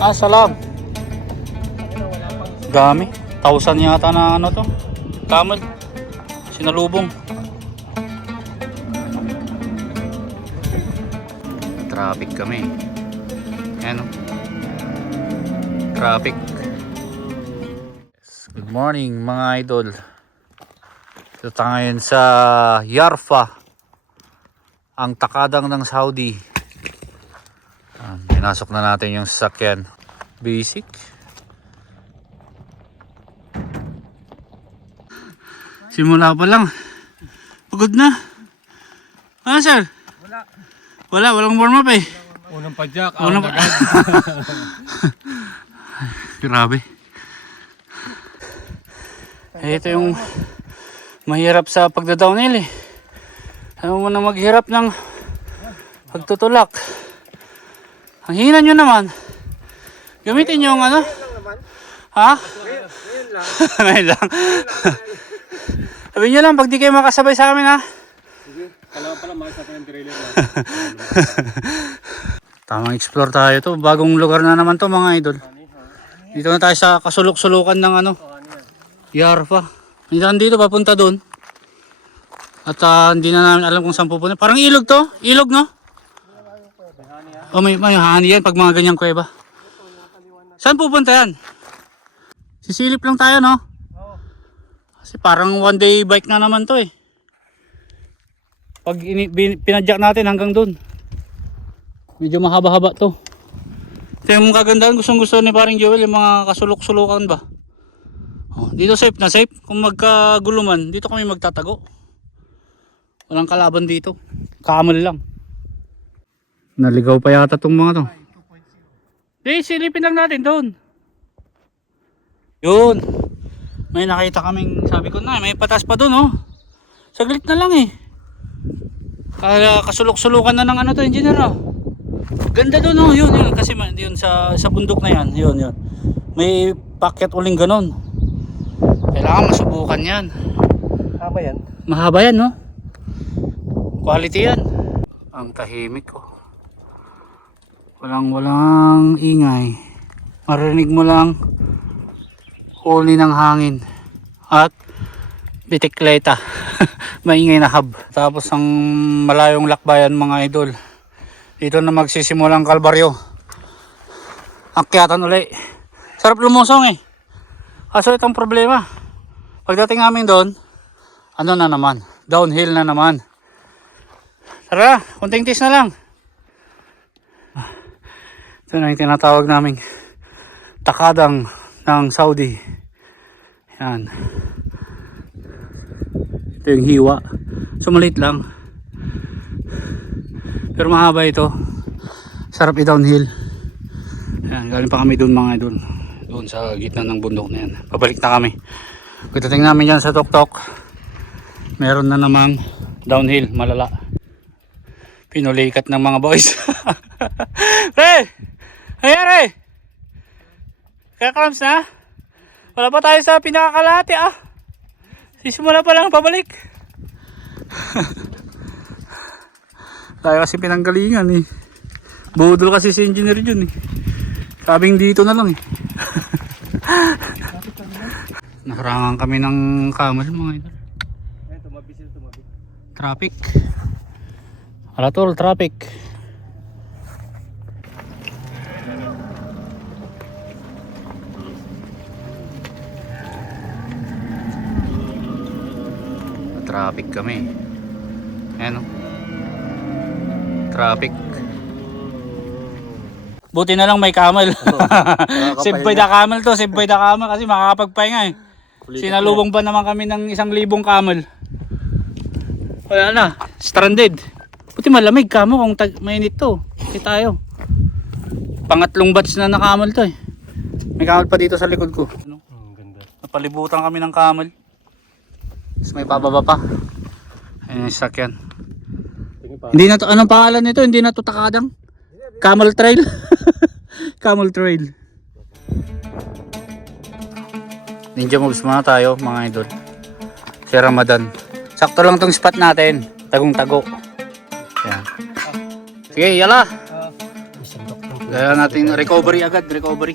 Ah, salam. Dami. 1,000 yata na ano to. Camel. Sinalubong. Traffic kami. Ayan o. Traffic. Good morning mga idol. Ito tayo ngayon sa Yarfa. Ang takadang ng Saudi. Pinasok na natin yung sasakyan. Basic. Simula pa lang. Pagod na. Ah, sir? Walang warm up eh. Unang padyak, Unang agad. Grabe. Ito yung mahirap sa pagda-downhill eh. Ayaw mo na maghirap ng pagtutulak. Ang hina nyo naman. Gamitin nyo yung ano? Ha? Ngayon lang. Sabihin nyo lang pag di kayo makasabay sa amin ha. Sige, kalawa pala makita ko ng trailer na. Tamang explore tayo to. Bagong lugar na naman to mga idol. Dito na tayo sa kasulok-sulukan ng ano. Yarfa. Dito papunta doon. At hindi na namin alam kung saan pupunta. Parang ilog to. Ilog no? Oh, may hani yan pag mga ganyang kuweba. Saan pupunta yan? Sisilip lang tayo no? Kasi parang one day bike na naman to eh. Pag pinadyak natin hanggang doon. Medyo mahaba-haba to. Ito yung kagandahan, gustong gusto ni paring Joel, yung mga kasulok-sulukan ba. Oh, dito safe na safe. Kung magkaguluman, dito kami magtatago. Walang kalaban dito. Camel lang. Naligaw pa yata tong mga to. Di, silipin lang natin doon. Yun. May nakita kaming, sabi ko na, may patas pa doon oh. Saglit na lang eh. Kaya kasulok-sulukan na ng ano to, engineer oh. Ganda doon oh, yun kasi yun sa bundok na yan, yun. May packet uling ganon. Kailangan masubukan yan. Haba yan? Mahaba yan no. Quality yan. Ang tahimik oh. Walang ingay. Marinig mo lang huli ng hangin at bitikleta. Maingay na hub. Tapos ang malayong lakbayan mga idol. Dito na magsisimulang kalbaryo. Akyatan uli. Sarap lumusong eh. Kaso itong problema. Pagdating namin doon, ano na naman? Downhill na naman. Tara, kunting tis na lang. Ito na yung tinatawag naming takadang ng Saudi. Yan. Ito yung hiwa. So maliit lang. Pero mahaba ito. Sarap i-downhill. Yan, galing pa kami doon mga idol. Doon sa gitna ng bundok na yan. Pabalik na kami. Pagdating namin dyan sa Tuktok, meron na namang downhill, malala. Pinulikat ng mga boys. Pre! Hayari! Kaya krams na? Wala pa tayo sa pinakakalahati ah. Sisimula pa lang pabalik. Tayo kasi pinanggalingan eh. Budol kasi si engineer dyan eh. Sabing dito na lang eh. Nakarangan kami ng camel mga idol. Traffic. Alatol, traffic. Traffic kami. Ayan o. Traffic. Buti na lang may camel. Save by the camel to. Save by the camel kasi makakapagpahinga eh. Sinalubong ba naman kami ng 1,000 camel. Wala na. Stranded. Buti malamig kamo kung mainit to. Kasi tayo. Pangatlong batch na camel to eh. May camel pa dito sa likod ko. Ganda. Napalibutan kami ng camel. Tapos may bababa pa. Ayun yung sakyan. Hindi na to, anong pangalan nito? Hindi na to takadang? Camel Trail. Camel Trail. Ninja moves muna tayo mga idol. Si Ramadan. Sakto lang tong spot natin. Tagong-tago. Yan. Sige, yala. Kaya natin recovery agad, recovery.